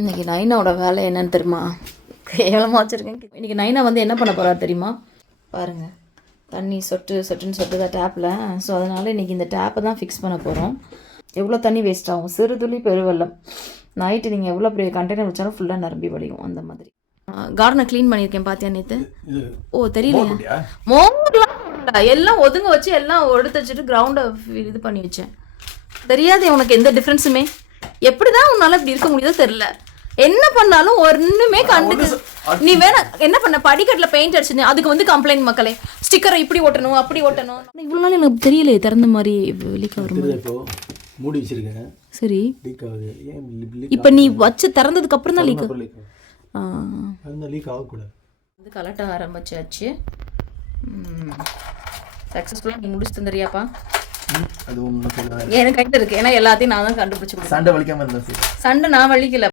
இன்றைக்கி நைனாவோட வேலை என்னன்னு தெரியுமா? கேவலமாக வச்சுருக்கேன். இன்றைக்கி நைனா வந்து என்ன பண்ண போகிறார் தெரியுமா? பாருங்கள், தண்ணி சொட்டுன்னு சொட்டுதான் டேப்பில். ஸோ அதனால் இன்றைக்கி இந்த டேப்பை தான் ஃபிக்ஸ் பண்ண போகிறோம். எவ்வளோ தண்ணி வேஸ்ட் ஆகும், சிறு துளி பெருவெள்ளம். நைட்டு நீங்கள் எவ்வளோ பெரிய கண்டெய்னர் வச்சாலும் ஃபுல்லாக நிரம்பி வடியும். அந்த மாதிரி கார்டனை க்ளீன் பண்ணியிருக்கேன். பார்த்தியா நேற்று? ஓ தெரியல, மோர்லாம் எல்லாம் ஒதுங்க வச்சு எல்லாம் எடுத்து வச்சுட்டு கிரவுண்டை இது பண்ணி வச்சேன். தெரியாது உனக்கு எந்த டிஃப்ரென்ஸுமே. எப்படி தான் உன்னால் இப்படி இருக்க முடியுதோ தெரில. என்ன பண்ணாலும் ஒன்றுமே கண்டுக்கு. நீ வேணா என்ன பண்ண, படிக்கட்டில் பெயிண்ட் அடிச்சுன்னு அதுக்கு வந்து கம்ப்ளைண்ட். மக்களே, ஸ்டிக்கரை இப்படி ஓட்டணும் அப்படி ஓட்டணும். இவ்வளோ நாள் எனக்கு தெரியலையே திறந்த மாதிரி லீக் ஆகுது. மூடி வச்சிருக்கேன். சரி, லீக் ஆகுது. இப்போ நீ வச்சு திறந்ததுக்கு அப்புறம் தான் லீக் ஆகக்கூடாது. வந்து கலட்ட ஆரம்பிச்சாச்சு. சக்ஸஸ்ஃபுல்லாக நீ முடிச்சு தந்துறியாப்பா? அது ஒன்று எனக்கு கையில் இருக்கு. ஏன்னா எல்லாத்தையும் நான் தான் கண்டுபிடிச்சி. சண்டை வலிக்காம இருந்தா சரி. சண்டை நான் வலிக்கல.